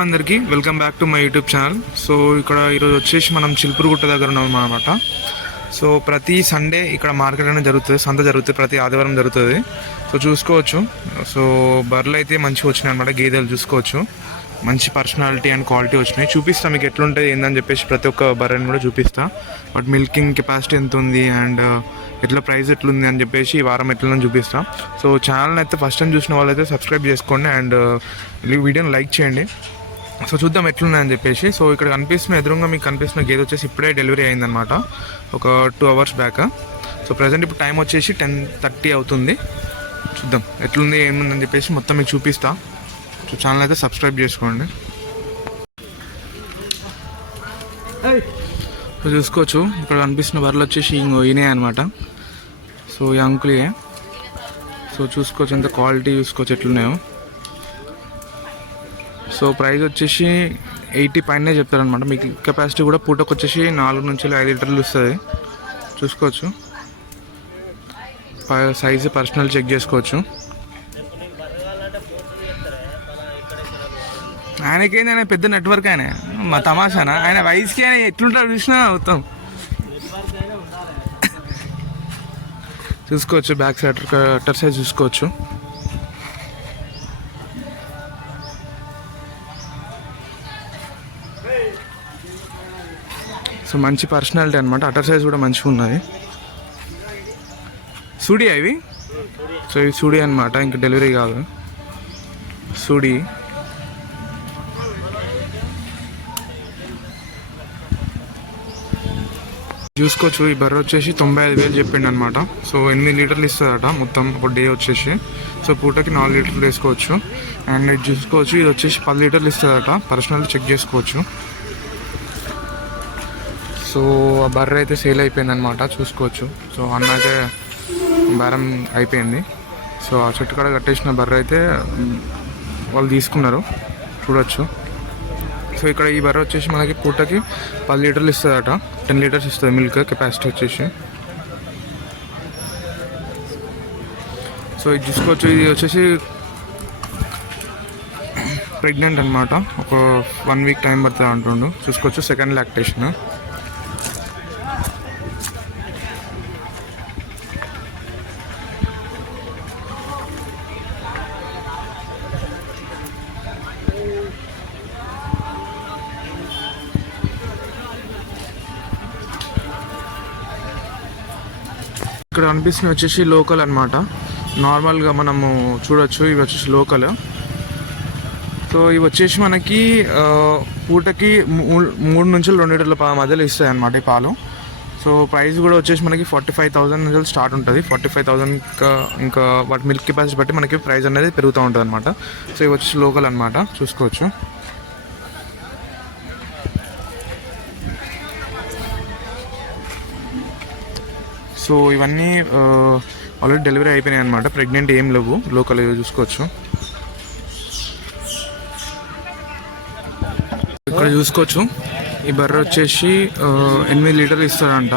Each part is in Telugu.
అందరికీ welcome back to my YouTube channel. So ఇక్కడ ఈరోజు వచ్చేసి మనం చిలుపురుగుట్ట దగ్గర ఉన్నాం అనమాట సో ప్రతి సండే ఇక్కడ మార్కెట్ అనేది జరుగుతుంది. సంత జరుగుతుంది. ప్రతి ఆదివారం జరుగుతుంది. సో చూసుకోవచ్చు. సో బర్రెలు అయితే మంచిగా వచ్చినాయి అనమాట గేదెలు చూసుకోవచ్చు. మంచి పర్సనాలిటీ అండ్ క్వాలిటీ వచ్చినాయి. చూపిస్తా మీకు ఎట్లుంటుంది ఏందని చెప్పేసి ప్రతి ఒక్క బర్రెని కూడా చూపిస్తా. బట్ మిల్కింగ్ కెపాసిటీ ఎంత ఉంది అండ్ uh, ఎట్లా ప్రైస్ ఎట్లుంది అని చెప్పేసి ఈ వారం ఎట్లా చూపిస్తా. సో ఛానల్ అయితే ఫస్ట్ టైం చూసిన వాళ్ళైతే సబ్స్క్రైబ్ చేసుకోండి అండ్ uh, వీడియోని లైక్ చేయండి. సో చూద్దాం ఎట్లున్నాయని చెప్పేసి. సో ఇక్కడ కనిపిస్తున్న ఎదురుగా మీకు కనిపిస్తున్న గేదె వచ్చేసి ఇప్పుడే డెలివరీ అయిందనమాట ఒక two hours back so present ఇప్పుడు టైం వచ్చేసి టెన్ థర్టీ అవుతుంది. చూద్దాం ఎట్లుంది ఏముందని చెప్పేసి మొత్తం మీకు చూపిస్తా. సో ఛానల్ అయితే సబ్స్క్రైబ్ చేసుకోండి. సో చూసుకోవచ్చు ఇక్కడ కనిపిస్తున్న బర్రెలు వచ్చేసి ఇంకో ఈయనే అనమాట సో ఈ అంకులే సో చూసుకోవచ్చు ఎంత క్వాలిటీ చూసుకోవచ్చు ఎట్లున్నాయో. సో ప్రైస్ వచ్చేసి ఎయిటీ పైనే చెప్తారనమాట మీకు కెపాసిటీ కూడా పూటకు వచ్చేసి నాలుగు నుంచి ఐదు లీటర్లు ఇస్తుంది. చూసుకోవచ్చు. సైజు పర్సనల్ చెక్ చేసుకోవచ్చు. ఆయనకేంది ఆయన పెద్ద నెట్వర్క్ ఆయన? మా తమాషానా? ఆయన వయసుకి ఆయన ఎట్లుంటాడు చూసినా అవుతాం చూసుకోవచ్చు బ్యాక్ సైడ్ కట్టర్ సైజ్ చూసుకోవచ్చు. సో మంచి పర్సనాలిటీ అనమాట అటర్ సైజ్ కూడా మంచిగా ఉన్నది సూడి ఇవి? సో ఇవి సూడి అనమాట ఇంకా డెలివరీ కాదు. సూడి. చూసుకోవచ్చు. ఈ బర్రె వచ్చేసి తొంభై ఐదు వేలు చెప్పిండు అనమాట సో ఎనిమిది లీటర్లు ఇస్తుందట మొత్తం. ఒక డే వచ్చేసి. సో పూటకి నాలుగు లీటర్లు వేసుకోవచ్చు. అండ్ ఇది చూసుకోవచ్చు. ఇది వచ్చేసి పది లీటర్లు ఇస్తుందట. పర్సనల్ చెక్ చేసుకోవచ్చు. సో ఆ బర్రె అయితే సేల్ అయిపోయింది అనమాట చూసుకోవచ్చు. సో అన్న అయితే బేరం అయిపోయింది. సో ఆ చెట్టు కాడ కట్టేసిన బర్రె అయితే వాళ్ళు తీసుకున్నారు. చూడొచ్చు. సో ఇక్కడ ఈ బర్రె వచ్చేసి మనకి పూటకి పది లీటర్లు ఇస్తుందట. టెన్ లీటర్స్ ఇస్తుంది మిల్క్ కెపాసిటీ వచ్చేసి. సో ఇది చూసుకోవచ్చు. ఇది వచ్చేసి ప్రెగ్నెంట్ అనమాట ఒక వన్ వీక్ టైం పడుతుంది అంటుండు. చూసుకోవచ్చు. Second lactation. ఇక్కడ కనిపిస్తుంది వచ్చేసి లోకల్ అన్నమాట. నార్మల్గా మనము చూడొచ్చు ఇవి వచ్చేసి లోకల్. సో ఇవి వచ్చేసి మనకి పూటకి మూడు నుంచి రెండు లీటర్ల మధ్యలో ఇస్తాయి అన్నమాట ఈ పాలు. సో ప్రైస్ కూడా వచ్చేసి మనకి ఫార్టీ ఫైవ్ థౌసండ్ నుంచి స్టార్ట్ ఉంటుంది. ఫార్టీ ఫైవ్ థౌసండ్ ఇంకా ఇంకా వాటి మిల్క్ కెపాసిటీ బట్టి మనకి ప్రైస్ అనేది పెరుగుతూ ఉంటుంది అనమాట సో ఇవి వచ్చేసి లోకల్ అనమాట చూసుకోవచ్చు. సో ఇవన్నీ ఆల్రెడీ డెలివరీ అయిపోయినాయి అనమాట ప్రెగ్నెంట్ ఏం లేవు. లోకల్ చూసుకోవచ్చు. ఇక్కడ చూసుకోవచ్చు. ఈ బర్రె వచ్చేసి ఎనిమిది లీటర్లు ఇస్తాడంట.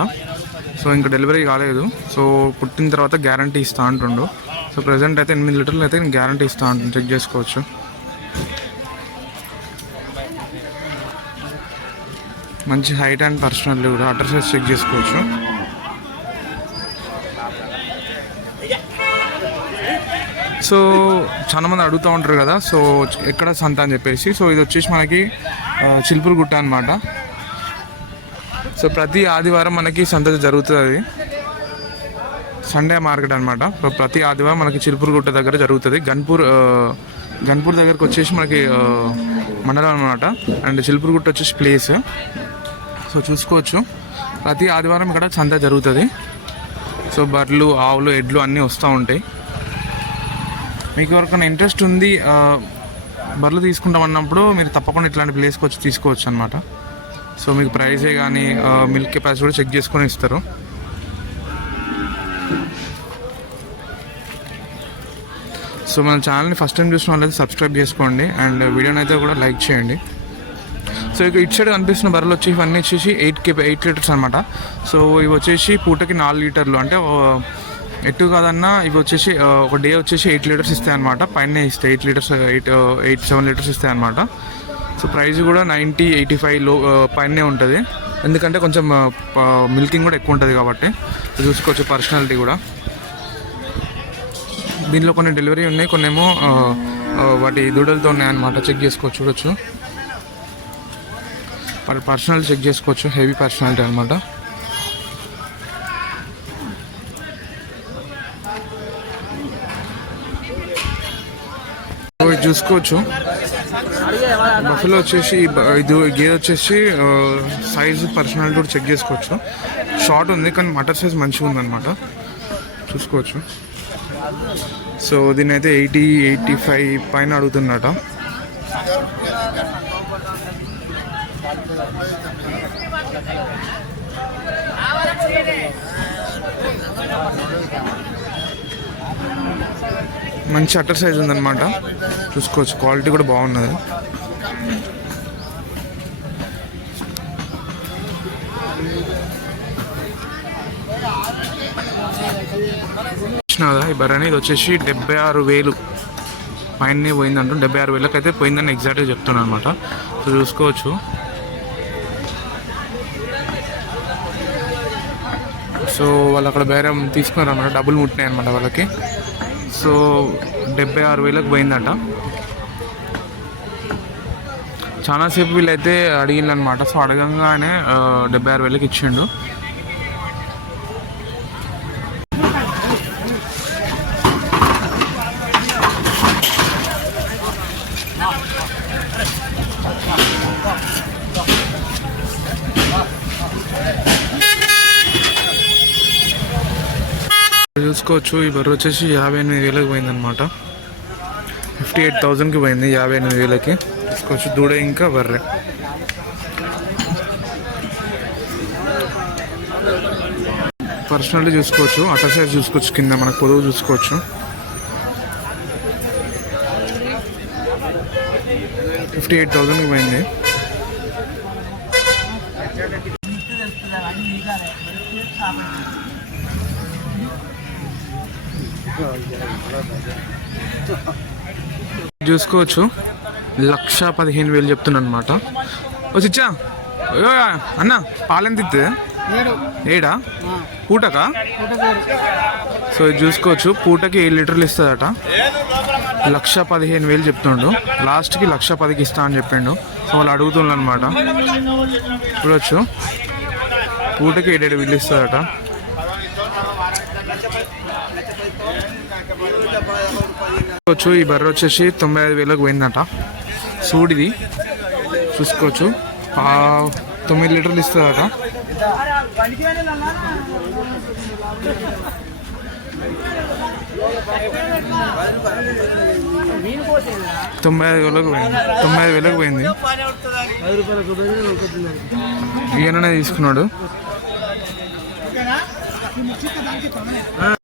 సో ఇంకా డెలివరీ కాలేదు. సో పుట్టిన తర్వాత గ్యారంటీ ఇస్తా అంటుండు. సో ప్రజెంట్ అయితే ఎనిమిది లీటర్లు అయితే నేను గ్యారంటీ ఇస్తా ఉంటాను చెక్ చేసుకోవచ్చు. మంచి హైట్ అండ్ పర్సనల్ కూడా. అడ్రస్ చెక్ చేసుకోవచ్చు. సో చాలామంది అడుగుతూ ఉంటారు కదా సో ఎక్కడ సంత అని చెప్పేసి. సో ఇది వచ్చేసి మనకి ఆ, గుట్ట అనమాట సో ప్రతి ఆదివారం మనకి సంత జరుగుతుంది. సండే మార్కెట్ అనమాట ప్రతి ఆదివారం మనకి చిలుపురు గుట్ట దగ్గర జరుగుతుంది. గన్పూర్ గన్పూర్ దగ్గరకు వచ్చేసి మనకి మండలం అనమాట అండ్ చిల్పూర్ గుట్ట వచ్చేసి ప్లేస్. సో చూసుకోవచ్చు. ప్రతి ఆదివారం ఇక్కడ సంత జరుగుతుంది. సో బర్రెలు ఆవులు ఎడ్లు అన్నీ వస్తూ ఉంటాయి. మీకు ఎవరికైనా ఇంట్రెస్ట్ ఉంది బర్రెలు తీసుకుంటాం అన్నప్పుడు మీరు తప్పకుండా ఇట్లాంటి ప్లేస్కి వచ్చి తీసుకోవచ్చు అనమాట సో మీకు ప్రైజే కానీ మిల్క్ కెపాసిటీ కూడా చెక్ చేసుకొని ఇస్తారు. సో మన ఛానల్ని ఫస్ట్ టైం చూసిన వాళ్ళైతే సబ్స్క్రైబ్ చేసుకోండి అండ్ వీడియోని అయితే కూడా లైక్ చేయండి. సో ఇక ఇటు సైడ్ కనిపిస్తున్న బర్రెలు వచ్చి ఇవన్నీ వచ్చేసి ఎయిట్ కే ఎయిట్ లీటర్స్ అనమాట సో ఇవి వచ్చేసి పూటకి నాలుగు లీటర్లు అంటే ఎటు కాదన్నా ఇవి వచ్చేసి ఒక డే వచ్చేసి ఎయిట్ లీటర్స్ ఇస్తాయి అనమాట పైన ఇస్తాయి. Eight litres eight eight seven litres ఇస్తాయి అనమాట సో ప్రైస్ కూడా నైంటీ ఎయిటీ ఫైవ్లో పైనే ఉంటుంది. ఎందుకంటే కొంచెం మిల్కింగ్ కూడా ఎక్కువ ఉంటుంది కాబట్టి. చూసుకోవచ్చు పర్సనాలిటీ కూడా. దీనిలో కొన్ని డెలివరీ ఉన్నాయి. కొన్ని ఏమో వాటి దూడలతో ఉన్నాయన్నమాట. చెక్ చేసుకోవచ్చు చూడొచ్చు. వాటి పర్సనాలిటీ చెక్ చేసుకోవచ్చు. హెవీ పర్సనాలిటీ అనమాట చూసుకోవచ్చు. బఫెలో వచ్చేసి ఇది గేర్ వచ్చేసి సైజు పర్సనాలిటీ కూడా చెక్ చేసుకోవచ్చు. షార్ట్ ఉంది కానీ మటర్ సైజ్ మంచిగా ఉందన్నమాట. చూసుకోవచ్చు. సో దీని అయితే ఎయిటీ ఎయిటీ ఫైవ్ పైన అడుగుతున్నట మంచి అట్టర్ సైజ్ ఉందన్నమాట. చూసుకోవచ్చు. క్వాలిటీ కూడా బాగున్నది. చూసినారా ఈ బర్రె అనేది వచ్చేసి డెబ్బై ఆరు వేలు. పైన పోయిందంటూ డెబ్బై ఆరు వేలకు అయితే పోయిందని ఎగ్జాక్ట్గా చెప్తున్నాను అనమాట సో చూసుకోవచ్చు. సో వాళ్ళు అక్కడ బేరం తీసుకున్నారు అనమాట డబ్బులు ముట్టినాయి అనమాట వాళ్ళకి. సో డెబ్బై ఆరు వేలకు పోయిందట. చాలాసేపు వీళ్ళైతే అడిగిందనమాట సో అడగంగానే డెబ్బై ఆరు వేలకు ఇచ్చిండు. చూసుకోవచ్చు ఈ బర్రె వచ్చేసి యాభై ఎనిమిది వేలకు పోయిందనమాట ఫిఫ్టీ ఎయిట్ థౌజండ్కి పోయింది యాభై ఎనిమిది వేలకి. చూసుకోవచ్చు దూడ ఇంకా బర్రె. పర్సనల్లీ చూసుకోవచ్చు. అటర్ చూసుకోవచ్చు. కింద మనకు పొదువు చూసుకోవచ్చు. ఫిఫ్టీ ఎయిట్ థౌజండ్కి పోయింది. చూసుకోవచ్చు. లక్ష పదిహేను వేలు చెప్తున్నాను అనమాట ఓ చిచ్చా అన్న పాలెంత ఏడా. పూటకా? సో ఇది చూసుకోవచ్చు. పూటకి ఏడు లీటర్లు ఇస్తుందట. లక్ష పదిహేను వేలు చెప్తుండు. లాస్ట్కి లక్ష పదికి ఇస్తా అని చెప్పిండు. సో వాళ్ళు అడుగుతుండ్రు అనమాట చూడొచ్చు. పూటకి ఏడేడు వేలు ఇస్తుందట. చూసుకోవచ్చు ఈ బర్రె వచ్చేసి తొంభై ఐదు వేలకు పోయిందట. సూడిది. చూసుకోవచ్చు. తొమ్మిది లీటర్లు ఇస్తుందట. తొంభై ఐదు వేలకు పోయింది. తొంభై ఐదు వేలకు పోయింది. ఈయననే తీసుకున్నాడు. 何でこれ?